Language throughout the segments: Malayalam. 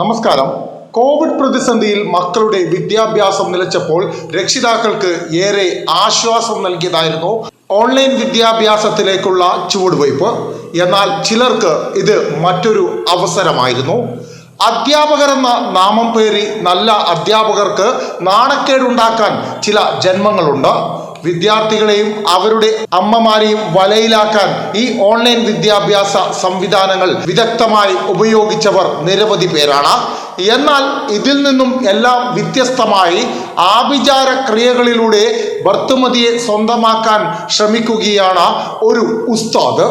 നമസ്കാരം. കോവിഡ് പ്രതിസന്ധിയിൽ മക്കളുടെ വിദ്യാഭ്യാസം നിലച്ചപ്പോൾ രക്ഷിതാക്കൾക്ക് ഏറെ ആശ്വാസം നൽകിയതായിരുന്നു ഓൺലൈൻ വിദ്യാഭ്യാസത്തിലേക്കുള്ള ചുവടുവയ്പ്. എന്നാൽ ചിലർക്ക് ഇത് മറ്റൊരു അവസരമായിരുന്നു. അധ്യാപകരെന്ന നാമം പേറി നല്ല അധ്യാപകർക്ക് നാണക്കേടുണ്ടാക്കാൻ ചില ജന്മങ്ങളുണ്ട്. വിദ്യാർത്ഥികളെയും അവരുടെ അമ്മമാരെയും വലയിലാക്കാൻ ഈ ഓൺലൈൻ വിദ്യാഭ്യാസ സംവിധാനങ്ങൾ വിദഗ്ധമായി ഉപയോഗിച്ചവർ നിരവധി പേരാണ്. എന്നാൽ ഇതിൽ നിന്നും എല്ലാം വ്യത്യസ്തമായി ആഭിചാര ക്രിയകളിലൂടെ ഭർത്തുമതിയെ സ്വന്തമാക്കാൻ ശ്രമിക്കുകയാണ് ഒരു ഉസ്താദ്.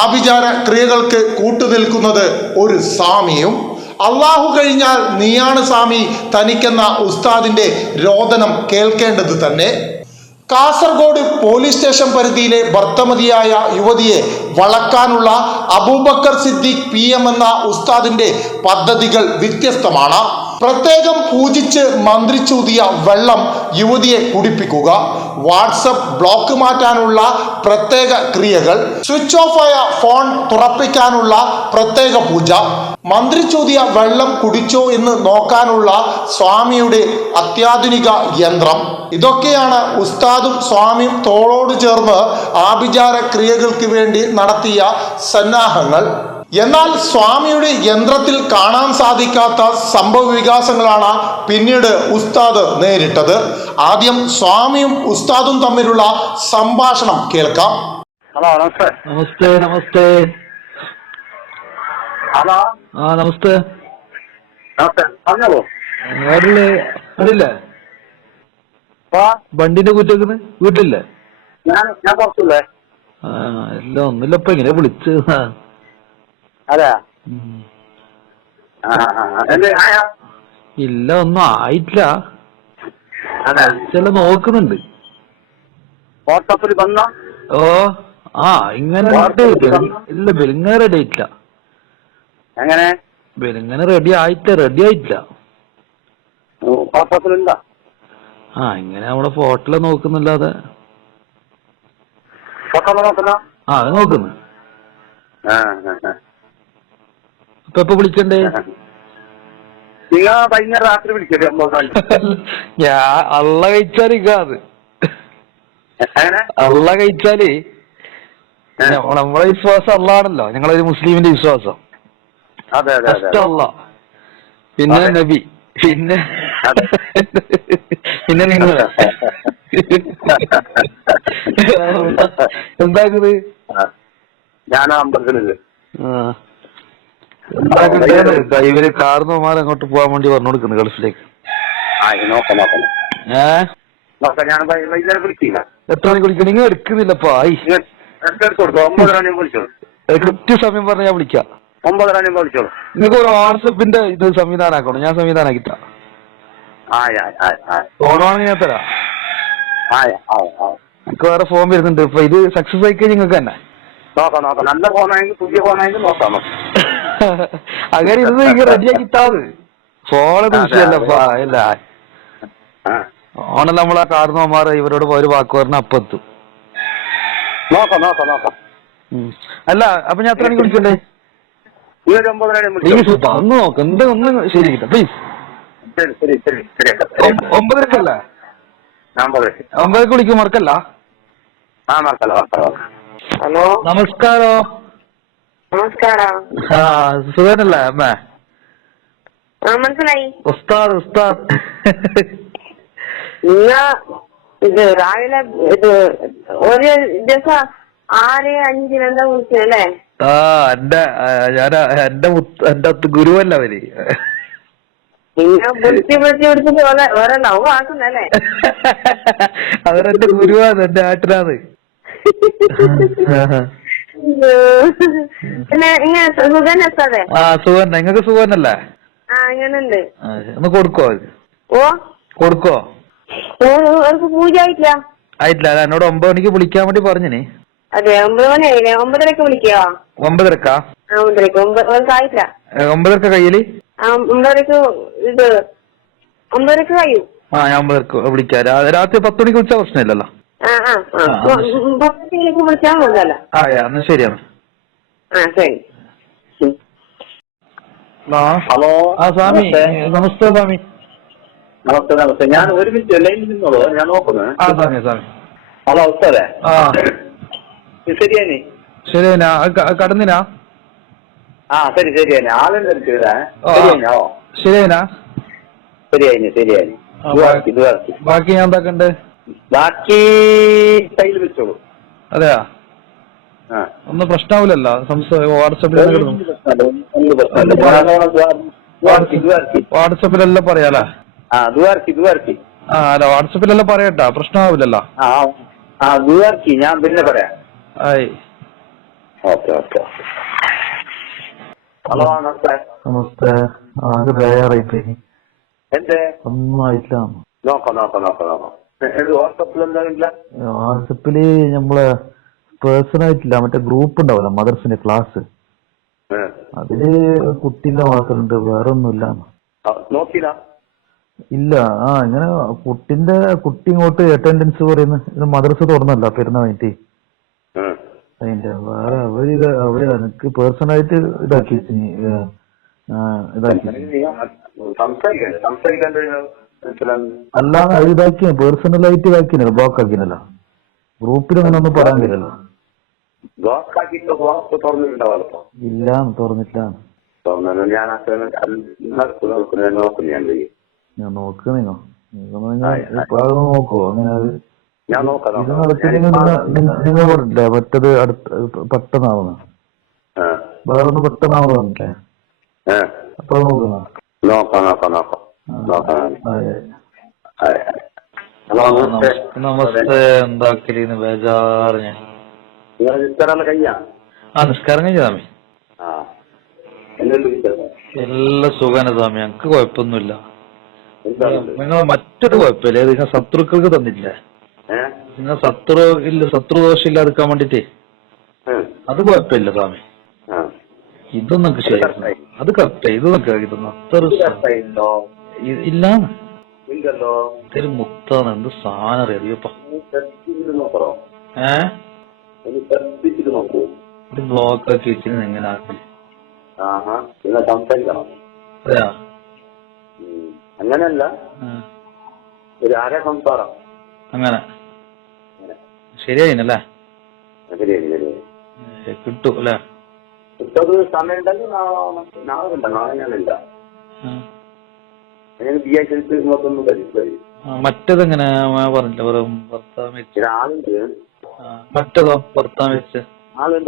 ആഭിചാര ക്രിയകൾക്ക് കൂട്ടുനിൽക്കുന്നത് ഒരു സ്വാമിയും. അള്ളാഹു കഴിഞ്ഞാൽ നീയാണ് സ്വാമി തനിക്കെന്ന ഉസ്താദിന്റെ രോദനം കേൾക്കേണ്ടത് തന്നെ. കാസർഗോഡ് പോലീസ് സ്റ്റേഷൻ പരിധിയിലെ ഭർത്തമതിയായ യുവതിയെ വളക്കാനുള്ള അബൂബക്കർ സിദ്ദീഖ് PM എന്ന ഉസ്താദിന്റെ പദ്ധതികൾ വ്യത്യസ്തമാണ്. പ്രത്യേകം പൂജിച്ച് മന്ത്രിച്ചൂതിയ വെള്ളം യുവതിയെ കുടിപ്പിക്കുക, വാട്സപ്പ് ബ്ലോക്ക് മാറ്റാനുള്ള പ്രത്യേക ക്രിയകൾ, സ്വിച്ച് ഓഫ് ആയ ഫോൺ തുറപ്പിക്കാനുള്ള പ്രത്യേക പൂജ, മന്ത്രിച്ചൂതിയ വെള്ളം കുടിച്ചോ എന്ന് നോക്കാനുള്ള സ്വാമിയുടെ അത്യാധുനിക യന്ത്രം. ഇതൊക്കെയാണ് ഉസ്താദും സ്വാമിയും തോളോട് ചേർന്ന് ആഭിചാര ക്രിയകൾക്ക് വേണ്ടി നടത്തിയ സന്നാഹങ്ങൾ. എന്നാൽ സ്വാമിയുടെ യന്ത്രത്തിൽ കാണാൻ സാധിക്കാത്ത സംഭവ വികാസങ്ങളാണ് പിന്നീട് ഉസ്താദ് നേരിട്ടത്. ആദ്യം സ്വാമിയും ഉസ്താദും തമ്മിലുള്ള സംഭാഷണം കേൾക്കാം. ഹലോ, നമസ്തേ. നമസ്തേ. നമസ്തേ. ഹലോ, നമസ്തേ. നമസ്തേ. പറഞ്ഞോളൂ. അതില്ലേ വണ്ടിന്റെ കുറ്റത്തിന് വീട്ടില്ലേ? ഞാൻ പുറത്തില്ലേ? ഇല്ല, ഒന്നുമില്ല. ഇപ്പൊ എങ്ങനെ വിളിച്ച്? അതെ. ഇല്ല, ഒന്നും ആയിട്ടില്ല. ചില നോക്കുന്നുണ്ട്. വാട്സാപ്പിൽ വന്നോ? ഓ ഇങ്ങനെ ഇല്ല, ബെലിങ്ങനെ റെഡി ആയിട്ടില്ല. എങ്ങനെ ബെലിങ്ങനെ റെഡി ആയിട്ടില്ല. വാട്സാപ്പിലുണ്ടോ? ഇങ്ങനെ നമ്മളെ ഫോട്ടോയില് നോക്കുന്നില്ലാതെ. ഫോട്ടോ നോക്കുന്നോ? അത് നോക്കുന്നു. അപ്പൊ എപ്പോ വിളിക്കണ്ടേ? നിങ്ങൾ വൈകുന്നേരം രാത്രി വിളിക്കട്ടെ. ഞാൻ അള്ള കഴിച്ചാല് അത് അള്ള കഴിച്ചാല് നമ്മളെ വിശ്വാസം അള്ളാണല്ലോ. ഞങ്ങളൊരു മുസ്ലിമിന്റെ വിശ്വാസം. അല്ല, പിന്നെ നബി, പിന്നെ നിങ്ങൾ എന്താക്കുന്നത്? ഞാൻ അമ്പലത്തിലില്ല. ഇവര് കാർന്നമാർ അങ്ങോട്ട് പോവാൻ വേണ്ടി പറഞ്ഞു കൊടുക്കുന്നു ഗൾഫിലേക്ക്. എത്ര മണിക്ക് വിളിക്കണം? നിങ്ങൾ എടുക്കുന്നില്ലപ്പാ. കൃത്യസമയം പറഞ്ഞ ഞാൻ വിളിക്കാം. 9:30 വിളിച്ചോളൂ. നിങ്ങൾക്ക് ഒരു വാട്സപ്പിന്റെ ഇത് സംവിധാനം ഞാൻ സംവിധാനാക്കിട്ടാ. ഫോണാണെങ്കിൽ ഞാൻ തരാം. എനിക്ക് വേറെ ഫോൺ വരുന്നുണ്ട്. ഇപ്പൊ ഇത് സക്സസ് ആയിക്കഴിഞ്ഞാൽ നിങ്ങൾക്ക് തന്നെ നോക്കാം. നല്ല ഫോണായെങ്കിൽ പുതിയ ഫോണായെങ്കിൽ നോക്കാം. അങ്ങനെ ഇത് നിങ്ങൾ റെഡിയാക്കിട്ടാത്. ഫോണൊന്നും വിഷയമല്ലപ്പാ. ഇല്ല, ഫോണിൽ നമ്മളാ കാർന്നോമാർ ഇവരോട് ഒരു വാക്ക് പറഞ്ഞ അപ്പെത്തും. നോക്കാം. അല്ല, അപ്പൊ ഞാൻ എത്ര മണിക്ക് വിളിക്കണ്ടേ? പ്ലീസ് ഒന്ന് നോക്ക്. ഒന്ന് ശരിയാക്കിട്ട പ്ലീസ്. 9:00 9:00 വിളിക്കും, മറക്കല്ല. ഹലോ, നമസ്കാരം. സുഖനല്ലേ അമ്മ? മനസ്സിലായി. ഉസ്താദ് ഇത് രാവിലെ ഇത് ഒരു ദിവസം 6:05 എന്താ വിളിച്ചല്ലേ? എന്റെ ഗുരുവല്ല അവര്. പിടിച്ചിട്ട് വേറെ ലവ് ആക്കുന്നല്ലേ? അവരെന്റെ ഗുരുവാണ്, എന്റെ ആട്ടിനാണ്. പിന്നെ ഇങ്ങനെ സുഖന്നെ? സുഖം. നിങ്ങക്ക് സുഖന്നല്ലേ? ഇങ്ങനുണ്ട്. ഒന്ന് കൊടുക്കോ? കൊടുക്കോ? അവർക്ക് പൂജ ആയിട്ടില്ല. എന്നോട് 9 മണിക്ക് വിളിക്കാൻ വേണ്ടി പറഞ്ഞിനി. അതെ, 9 മണിയായില്ലേ? 9:30 വിളിക്കോ? 9:00? 9:00 ആയിട്ടില്ല. 9:00 കയ്യില്? 9:00 ഇത് 9:00 കഴിയും. ഞാൻ 9:00 വിളിക്കാം. രാത്രി 10 മണിക്ക് വിളിച്ചാൽ പ്രശ്നമില്ലല്ലോ. വിളിച്ചാൽ മതിയല്ലോ. എന്നാ ശരിയാണ്. ശരി. ഹലോ ആ സ്വാമി നമസ്തേ സ്വാമി. നമസ്തേ നമസ്തേ. ഞാൻ ഒരു മിനിറ്റ് ലൈനിൽ നിന്നോളൂ, ഞാൻ നോക്കുന്നത്. ആ സ്വാമി സ്വാമി. ഹലോ ഉസ്താദേ. ആ ശരിയാനി ശരിയാ കടന്നിനാ? ആ ശരി ശരിയാനി. ആളുണ്ട് ശരിയാനോ? ശരിയാ ശരിയാനി. ബാക്കി ഞാൻ എന്താക്കണ്ട്? ബാക്കി കയ്യിൽ വെച്ചോളൂ. അതെയാ, ആ ഒന്നും പ്രശ്നമാവില്ലല്ലോ. വാട്സപ്പിലെല്ലാം പറയാലേ? ആ ദുവാർക്കി. ആ അല്ല, വാട്സപ്പിലെല്ലാം പറയട്ടാ, പ്രശ്നമാവില്ലല്ലോ. ഞാൻ പിന്നെ പറയാം. ആയി. ഓക്കെ. ഹലോ നമസ്തേ. നമസ്തേ. ആകെ ബേജാറായിപ്പോയി. എന്തേ? ഒന്നും ആയിട്ടില്ല. നോക്കാം. വാട്സപ്പിൽ എന്താ? വാട്സപ്പില് നമ്മളെ പേഴ്സണായിട്ടില്ല, മറ്റേ ഗ്രൂപ്പ് ഉണ്ടാവില്ല, മദർസിന്റെ ക്ലാസ്, അതില് കുട്ടീന്റെ മാത്രമുണ്ട്, വേറെ ഒന്നുമില്ല. നോക്കില്ല. ഇല്ല. ഇങ്ങനെ കുട്ടി ഇങ്ങോട്ട് അറ്റൻഡൻസ് പറയുന്നത് മദ്രസ തുറന്നല്ല പെരുന്നാൾ കഴിഞ്ഞിട്ട്. അതിന്റെ വേറെ അവര് എനിക്ക് പേഴ്സണായിട്ട് ഇതാക്കി അല്ലാതെ അത് ഇതാക്കിയ പേഴ്സണലായിട്ട് ഇതാക്കിനല്ലോ, ബ്ലോക്ക് ആക്കിനല്ലോ. ഗ്രൂപ്പിൽ അങ്ങനെ ഒന്നും പറയാൻ കഴിയല്ലോ. ഇല്ല, തുറന്നിട്ടില്ല. ഞാൻ നോക്ക്, നോക്കുവോ അങ്ങനെ? ഇത് നടത്തില്ലെങ്കിൽ നിങ്ങൾ പറഞ്ഞില്ലേ മറ്റത് പെട്ടെന്നാവുന്നു, വേറൊന്ന് പെട്ടെന്നാവുന്നു പറഞ്ഞില്ലേ? അപ്പൊ നോക്കുന്ന നമസ്തേ. എന്താക്കലിന്ന് ബേജാറ്. ഞാൻ നിസ്കാരം കഴിഞ്ഞ സ്വാമി. എല്ലാം സുഖാണ് സ്വാമി, ഞങ്ങക്ക് കുഴപ്പമൊന്നുമില്ല. നിങ്ങൾ മറ്റൊരു കുഴപ്പമില്ല, നിങ്ങൾ ശത്രുക്കൾക്ക് തന്നില്ലേ? നിങ്ങൾ ശത്രുദോഷം ഇല്ലാതെക്കാൻ വേണ്ടിട്ടേ, അത് കുഴപ്പമില്ല സ്വാമി. ഇതൊന്നൊക്കെ ശരി, അത് കറക്റ്റ്. ഇതൊക്കെ ഇല്ല, ഇതൊരു മുത്താണ്. എന്ത് സാധനം അറിയപ്പ. ഒരു ബ്ലോക്ക് ആക്കി വെച്ചിട്ട് എങ്ങനെ ആക്കി? അതെയാ? അങ്ങനല്ല, ഒരു ആരെ സംസാരം അങ്ങനെ ശരിയായിനല്ലേ? കിട്ടും അല്ലേ? സമയം ഉണ്ടെങ്കിൽ നാളെ ഞാനില്ല. മറ്റേതെങ്ങനെ പറഞ്ഞില്ല? വെറും ഭർത്താവ് വെച്ച് ആളുണ്ട്. മറ്റേതോ ഭർത്താവ് വെച്ച്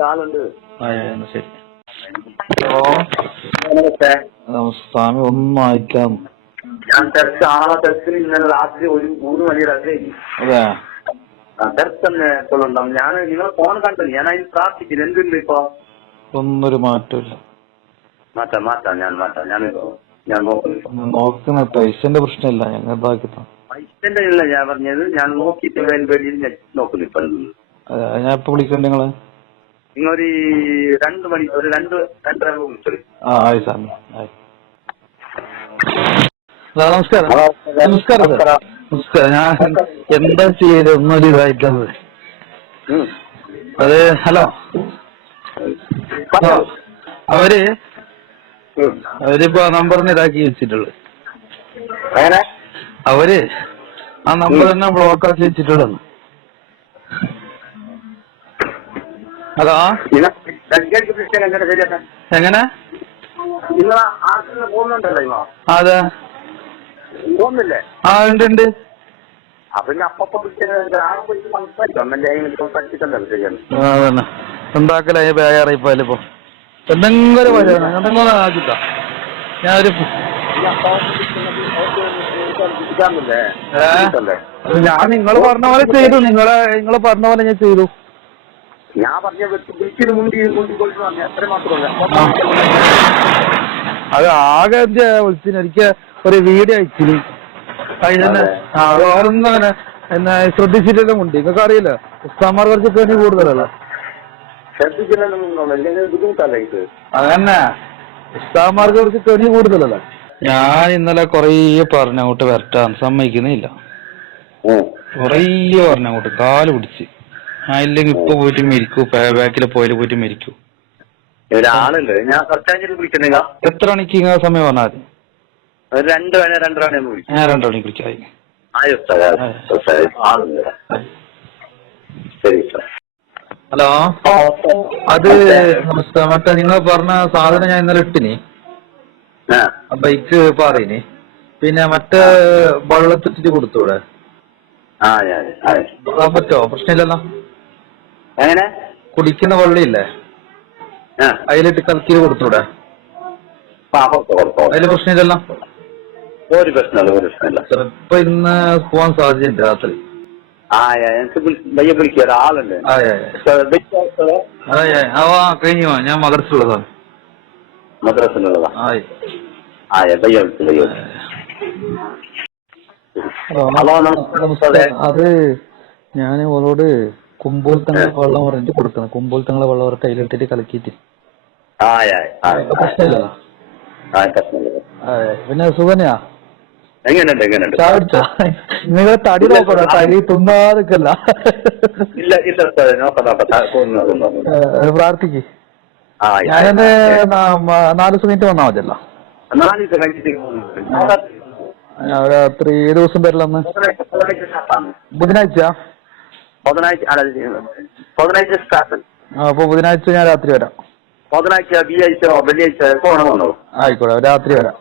ആളുണ്ട്. ശരി. സ്വാമി ഒന്നും അയക്കാം. ഞാൻ തെരച്ചിൽ ഇന്നലെ രാത്രി ഒരു 3 മണിയുടെ അതെ തെരച്ചുണ്ടാവും. ഞാൻ നിങ്ങൾ ഫോൺ കണ്ടു, ഞാൻ അതിന് പ്രാർത്ഥിക്കുന്നു. എന്തുണ്ട് ഇപ്പൊ? ഒന്നൊരു മാറ്റമില്ല. മാറ്റാം. ഞാൻ നോക്കുന്ന പൈസന്റെ പ്രശ്നമില്ല, ഞങ്ങൾ ഇതാക്കി. പൈസന്റെ ഇല്ല ഞാൻ പറഞ്ഞത്, ഞാൻ നോക്കിയിട്ട് വെളിയിൽ നോക്കുന്നു. ഇപ്പൊ ഞാൻ ഇപ്പൊ വിളിക്കണ്ട നിങ്ങള്? നിങ്ങളൊരു 2 മണി, ഒരു 2-2:30 വിളിച്ചോളൂ. ആയി സ്വാമി, ആയി. നമസ്കാരം. നമസ്കാരം. ഞാൻ എന്താ ചെയ്യത്? ഒന്നൊരു ഇതായിട്ടുള്ളത്. അത് ഹലോ, അവരിപ്പോ നമ്പറിന് ഇതാക്കി വെച്ചിട്ടുള്ളു. അവര് ആ നമ്പർ തന്നെ ബ്ലോക്ക് ആക്കി വെച്ചിട്ടുള്ളു. അതാ എങ്ങനെ? അതെ, പോകുന്നില്ലേ? ഉണ്ട്. അതന്നെ ഉണ്ടാക്കല ബേജാറിപ്പോ എന്തെങ്കിലും വരാണ്. എന്തെങ്കിലും ആക്കിട്ടാ ഞാനൊരു ഞാൻ നിങ്ങൾ പറഞ്ഞ പോലെ ചെയ്തു. നിങ്ങൾ പറഞ്ഞ പോലെ ഞാൻ ചെയ്തു. ഞാൻ പറഞ്ഞ അത് ആകെ വിളിച്ചിന്. എനിക്ക് ഒരു വീഡിയോ അയച്ചിന്. അതിന് വേറൊന്നും അങ്ങനെ എന്നെ ശ്രദ്ധിച്ചിട്ടെല്ലാം ഉണ്ട്. നിങ്ങൾക്ക് അറിയില്ല, ഉസ്താമാർ കുറച്ച് കണി കൂടുതലല്ല. അതന്നെ, ഉസ്താമാർക്ക് കുറച്ച് കണി കൂടുതലല്ല. ഞാൻ ഇന്നലെ കൊറേ പറഞ്ഞ അങ്ങോട്ട് വരട്ടാൻ സമ്മതിക്കുന്നില്ല. കൊറേ പറഞ്ഞ അങ്ങോട്ട് കാല് പിടിച്ച്. ഇല്ലെങ്കിൽ ഇപ്പൊ പോയിട്ട് മരിക്കൂ, ബാക്കിലെ പോയാലും പോയിട്ട് മരിക്കൂ. ഒരാളുണ്ട്, ഞാൻ കുറച്ച് കഴിഞ്ഞിട്ട് വിളിക്കണേക്ക. എത്ര മണിക്ക് ഇങ്ങനെ സമയം പറഞ്ഞാൽ മതി? ഒരു 2 മണി വിളിക്കും. ഞാൻ 2 മണിക്ക് വിളിക്കാം. ആയോ സാർ, ആളുണ്ട്. ശരി സാർ. ഹലോ, അത് മറ്റേ നിങ്ങൾ പറഞ്ഞ സാധനം ഞാൻ ഇന്നലെ ഇട്ടിനി, ബൈക്ക് പാറിനി. പിന്നെ മറ്റേ വെള്ളത്തിട്ട് കൊടുത്തൂടെ? പറ്റോ? പ്രശ്നമില്ലല്ലോ. എങ്ങനെ കുടിക്കുന്ന വെള്ളമില്ലേ, അതിലിട്ട് കലക്കി കൊടുത്തൂടെ? അതില് പ്രശ്നമില്ലല്ലോ. ഒരു പ്രശ്നമില്ല. ഇപ്പൊ ഇന്ന് പോവാൻ സാധ്യതയുണ്ട് രാത്രി. ഒരാളുണ്ട്. കഴിഞ്ഞു. ഞാൻ മദ്രസിലുള്ളതാണ്. മദ്രസിലുള്ളതാ? അത് ഞാൻ ഓളോട് കുമ്പോൾ തങ്ങളെ വെള്ളം പറഞ്ഞിട്ട് കൊടുക്കണം. കുമ്പോൾ തങ്ങളെ വെള്ളം പറഞ്ഞിട്ട് അതിലിട്ടിട്ട് കലക്കിയിട്ട്. പ്രശ്നമില്ല. പിന്നെ സുഖനെയാ? എങ്ങനെയുണ്ട്? നിങ്ങളെ തടി നോക്കണോ? തടി തിന്നാതിക്കല്ല. പ്രാർത്ഥിക്ക്. ഞാനെന്നെ 4 ദിവസം കഴിഞ്ഞിട്ട് വന്നാ മതിയല്ലോ. രാത്രി 7 ദിവസം വരില്ലെന്ന്. ബുധനാഴ്ച? അപ്പൊ ബുധനാഴ്ച ഞാൻ രാത്രി വരാം. ആയിക്കോട്ടെ, രാത്രി വരാം.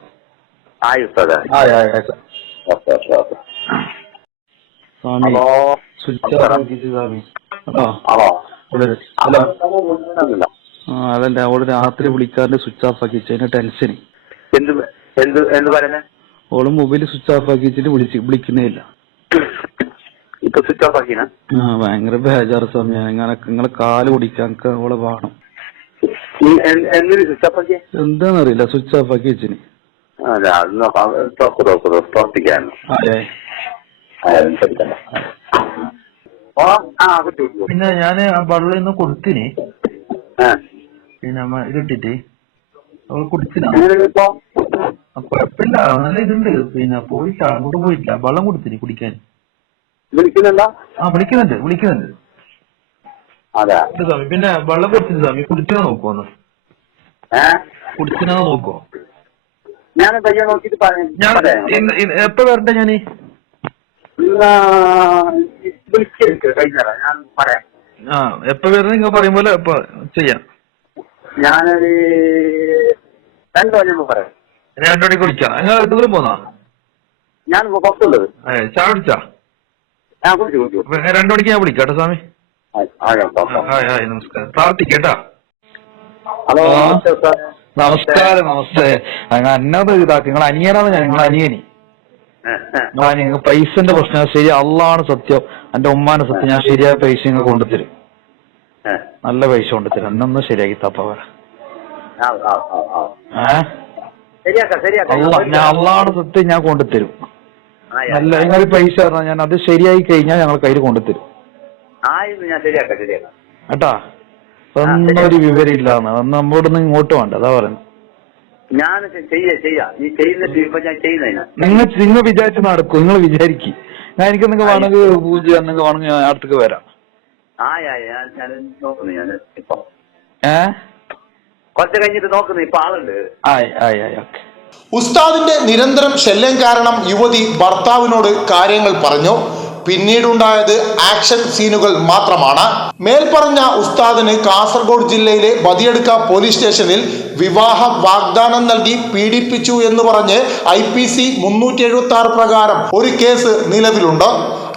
അതല്ല, അവള് രാത്രി വിളിക്കാണ്ട് സ്വിച്ച് ഓഫ് ആക്കി വെച്ചു. അതിന്റെ ടെൻഷന്. എന്ത് പറയുന്നേ? ഓള് മൊബൈൽ സ്വിച്ച് ഓഫ് ആക്കി വെച്ചിട്ട് വിളിക്കുന്നേയില്ല. Switch off ആക്കിന? ഭയങ്കര ബേജാറ് സമയം. നിങ്ങളെ കാല് പിടിക്കാൻ ഓളെ വേണം. എന്താന്നറിയില്ല, സ്വിച്ച് ഓഫ് ആക്കി വെച്ചിന്. പിന്നെ ഞാന് ആ വെള്ളം ഇന്ന് കൊടുത്തിന്. പിന്നെ ഇതിട്ടിട്ട് അവൾ കുടിച്ചില്ല. കുഴപ്പമില്ല, നല്ല ഇതുണ്ട്. പിന്നെ പോയിട്ടാ, അങ്ങോട്ട് പോയിട്ടില്ല. വെള്ളം കൊടുത്തിന് കുടിക്കാൻ. വിളിക്കുന്നുണ്ട്. സ്വാമി പിന്നെ വെള്ളം കൊടുത്തിട്ട് സ്വാമി കുടിച്ചാ നോക്കുവന്ന്. കുടിച്ചാ നോക്കോ? ഞാൻ നോക്കിട്ട് എപ്പോ വരട്ടെ? ഞാന് ഞാൻ പറയാം. എപ്പോ വരണം നിങ്ങൾ പറയും പോലെ ചെയ്യാം. ഞാനൊരു 2 മണി പറയാം. 2 മണിക്ക് വിളിക്കാം. നിങ്ങൾ ദൂരം പോന്നാ? ഞാൻ പുറത്തുള്ളത്. ചായ കുടിച്ചാ? 2 മണിക്ക് ഞാൻ വിളിക്കാം കേട്ടോ സ്വാമി. നമസ്കാരം. പ്രാർത്ഥിക്കേട്ടാ. ഹലോ, നമസ്കാരം. നമസ്തേ. അന്നത് ഇതാക്കി. നിങ്ങൾ അനിയനാണ് ഞാൻ. നിങ്ങൾ അനിയനി. പൈസന്റെ പ്രശ്നം ശരി. അള്ളാണ് സത്യം, എന്റെ ഉമ്മാന്റെ സത്യം. ഞാൻ ശരിയായ പൈസ നിങ്ങൾ കൊണ്ടുതരും. നല്ല പൈസ കൊണ്ടുതരും. എന്നൊന്നും ശരിയാക്കി തപ്പ വേറെ. ഞാൻ അള്ളാണ് സത്യം, ഞാൻ കൊണ്ടുതരും. നല്ല നിങ്ങൾ പൈസ പറഞ്ഞാൽ ഞാൻ അത് ശരിയായി കഴിഞ്ഞാൽ ഞങ്ങൾ കയ്യിൽ കൊണ്ടുതരും കേട്ടാ. ഒന്നൊരു വിവരം ഇല്ലാന്ന്. അന്ന് നമ്മളോടൊന്നും ഇങ്ങോട്ട് വേണ്ട. അതാ പറയുന്നത്. നിങ്ങൾ വിചാരിച്ച് നടക്കും. നിങ്ങൾ വിചാരിക്കും. ഞാൻ എനിക്ക് നിങ്ങൾ വേണമെങ്കിൽ പൂജ എന്തെങ്കിലും വേണമെങ്കിൽ ഞാൻ അടുത്തേക്ക് വരാം. കുറച്ച് കഴിഞ്ഞിട്ട് നോക്കുന്നു. ഇപ്പൊ ആളുണ്ട്. ഓക്കെ. ഉസ്താദിന്റെ നിരന്തരം ശല്യം കാരണം യുവതി ഭർത്താവിനോട് കാര്യങ്ങൾ പറഞ്ഞു. പിന്നീടുണ്ടായത് ആക്ഷൻ സീനുകൾ മാത്രമാണ്. മേൽപ്പറഞ്ഞ ഉസ്താദിന് കാസർഗോഡ് ജില്ലയിലെ ബദിയടുക്ക പോലീസ് സ്റ്റേഷനിൽ വിവാഹ വാഗ്ദാനം നൽകി പീഡിപ്പിച്ചു എന്ന് പറഞ്ഞ് IPC 376 പ്രകാരം ഒരു കേസ് നിലവിലുണ്ട്.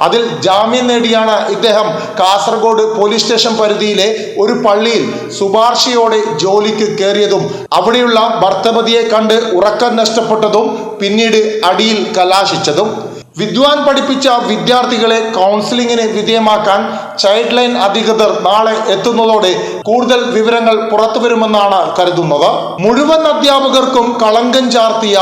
അതിൽ ജാമ്യം നേടിയാണ് ഇദ്ദേഹം കാസർഗോഡ് പോലീസ് സ്റ്റേഷൻ പരിധിയിലെ ഒരു പള്ളിയിൽ ശുപാർശയോടെ ജോലിക്ക് കയറിയതും അവിടെയുള്ള ഭർത്തപതിയെ കണ്ട് ഉറക്കം നഷ്ടപ്പെട്ടതും പിന്നീട് അടിയിൽ കലാശിച്ചതും. വിദ്വാൻ പഠിപ്പിച്ച വിദ്യാർത്ഥികളെ കൗൺസിലിങ്ങിന് വിധേയമാക്കാൻ ചൈൽഡ് ലൈൻ അധികൃതർ നാളെ എത്തുന്നതോടെ കൂടുതൽ വിവരങ്ങൾ പുറത്തുവരുമെന്നാണ് കരുതുന്നത്. മുഴുവൻ അധ്യാപകർക്കും കളങ്കം ചാർത്തിയ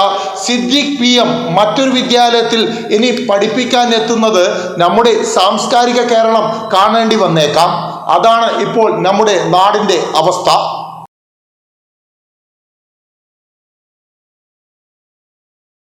സിദ്ദീഖ് PM മറ്റൊരു വിദ്യാലയത്തിൽ ഇനി പഠിപ്പിക്കാൻ എത്തുന്നത് നമ്മുടെ സാംസ്കാരിക കേരളം കാണേണ്ടി വന്നേക്കാം. അതാണ് ഇപ്പോൾ നമ്മുടെ നാടിന്റെ അവസ്ഥ.